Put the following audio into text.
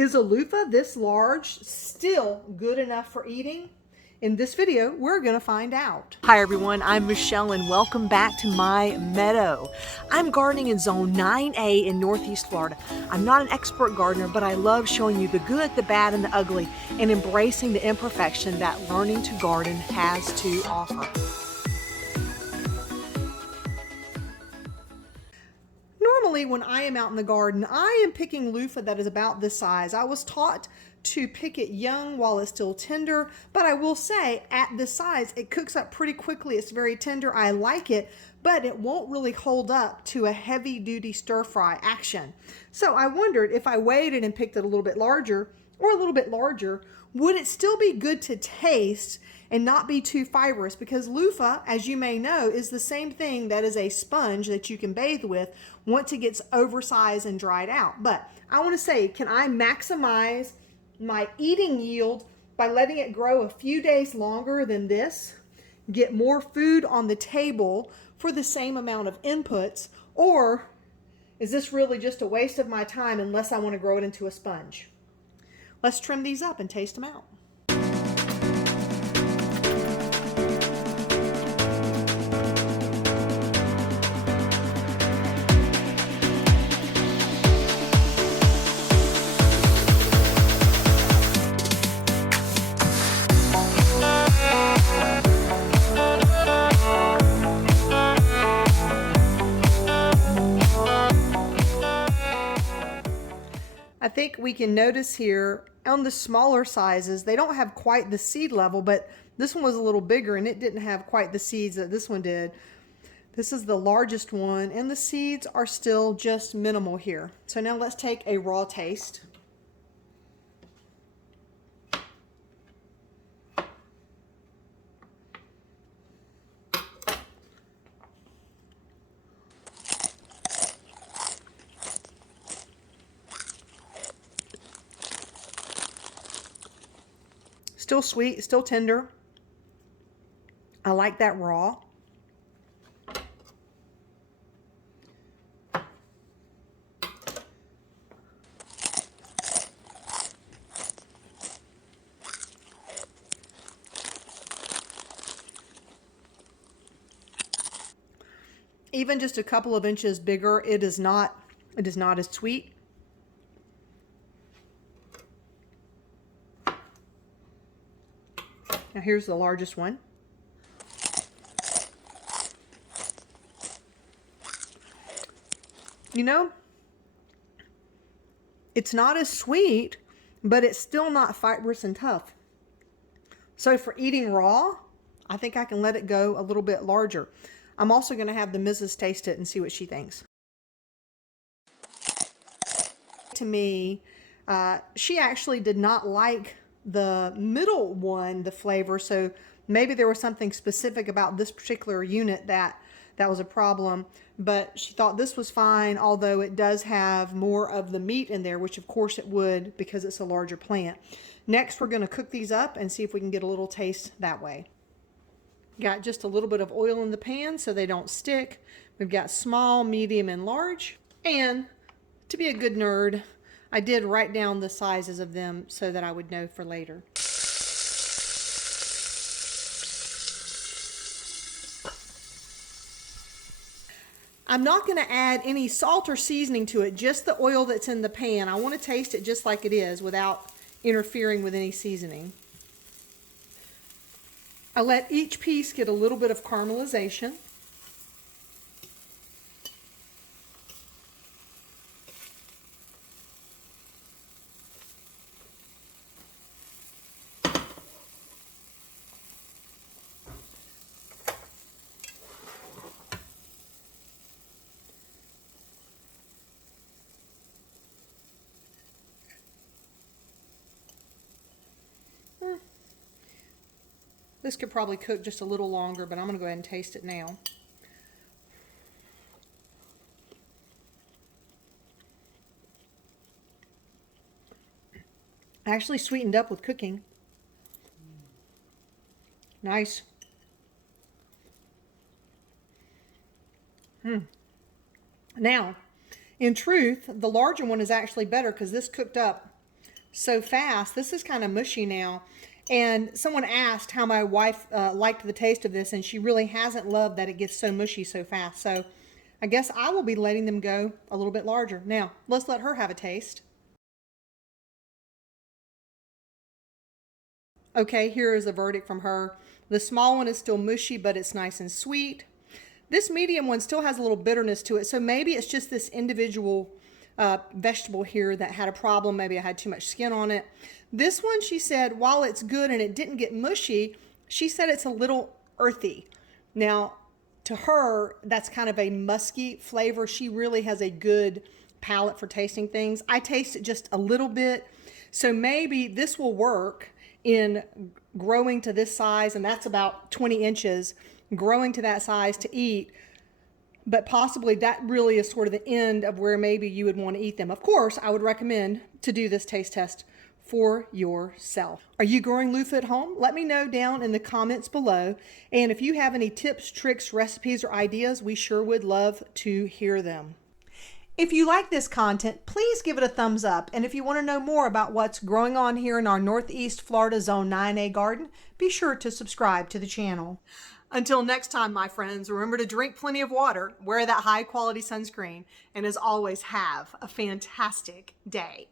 Is a loofah this large still good enough for eating? In this video, we're gonna find out. Hi everyone, I'm Michelle and welcome back to my meadow. I'm gardening in zone 9A in Northeast Florida. I'm not an expert gardener, but I love showing you the good, the bad, and the ugly, and embracing the imperfection that learning to garden has to offer. Normally when I am out in the garden, I am picking loofah that is about this size. I was taught to pick it young while it's still tender, but I will say at this size, it cooks up pretty quickly. It's very tender. I like it, but it won't really hold up to a heavy duty stir fry action. So I wondered if I waited and picked it a little bit larger or a little bit larger, would it still be good to taste and not be too fibrous? Because loofah, as you may know, is the same thing that is a sponge that you can bathe with once it gets oversized and dried out. But I want to say, can I maximize my eating yield by letting it grow a few days longer than this, get more food on the table for the same amount of inputs, or is this really just a waste of my time unless I want to grow it into a sponge? Let's trim these up and taste them out. I think we can notice here on the smaller sizes, they don't have quite the seed level, but this one was a little bigger and it didn't have quite the seeds that this one did. This is the largest one and the seeds are still just minimal here. So now let's take a raw taste. Still sweet, still tender. I like that raw. Even just a couple of inches bigger, it is not as sweet. Now here's the largest one. You know, it's not as sweet, but it's still not fibrous and tough. So for eating raw, I think I can let it go a little bit larger. I'm also going to have the Mrs. taste it and see what she thinks. To me, she actually did not like the middle one, the flavor, so maybe there was something specific about this particular unit that was a problem, but she thought this was fine, although it does have more of the meat in there, which of course it would because it's a larger plant. Next, we're going to cook these up and see if we can get a little taste that way. Got just a little bit of oil in the pan so they don't stick. We've got small, medium, and large, and to be a good nerd, I did write down the sizes of them so that I would know for later. I'm not going to add any salt or seasoning to it, just the oil that's in the pan. I want to taste it just like it is without interfering with any seasoning. I let each piece get a little bit of caramelization. This could probably cook just a little longer, but I'm going to go ahead and taste it now. Actually sweetened up with cooking. Nice. Now, in truth, the larger one is actually better because this cooked up so fast. This is kind of mushy now. And someone asked how my wife liked the taste of this, and she really hasn't loved that it gets so mushy so fast. So I guess I will be letting them go a little bit larger. Now, let's let her have a taste. Okay, here is a verdict from her. The small one is still mushy, but it's nice and sweet. This medium one still has a little bitterness to it, so maybe it's just this individual vegetable here that had a problem. Maybe I had too much skin on it. This one, she said, while it's good and it didn't get mushy, she said it's a little earthy. Now, to her, that's kind of a musky flavor. She really has a good palate for tasting things. I taste it just a little bit, so maybe this will work in growing to this size, and that's about 20 inches, growing to that size to eat. But possibly that really is sort of the end of where maybe you would want to eat them. Of course, I would recommend to do this taste test for yourself. Are you growing loofah at home? Let me know down in the comments below. And if you have any tips, tricks, recipes, or ideas, we sure would love to hear them. If you like this content, please give it a thumbs up. And if you want to know more about what's growing on here in our Northeast Florida Zone 9A garden, be sure to subscribe to the channel. Until next time, my friends, remember to drink plenty of water, wear that high quality sunscreen, and as always, have a fantastic day.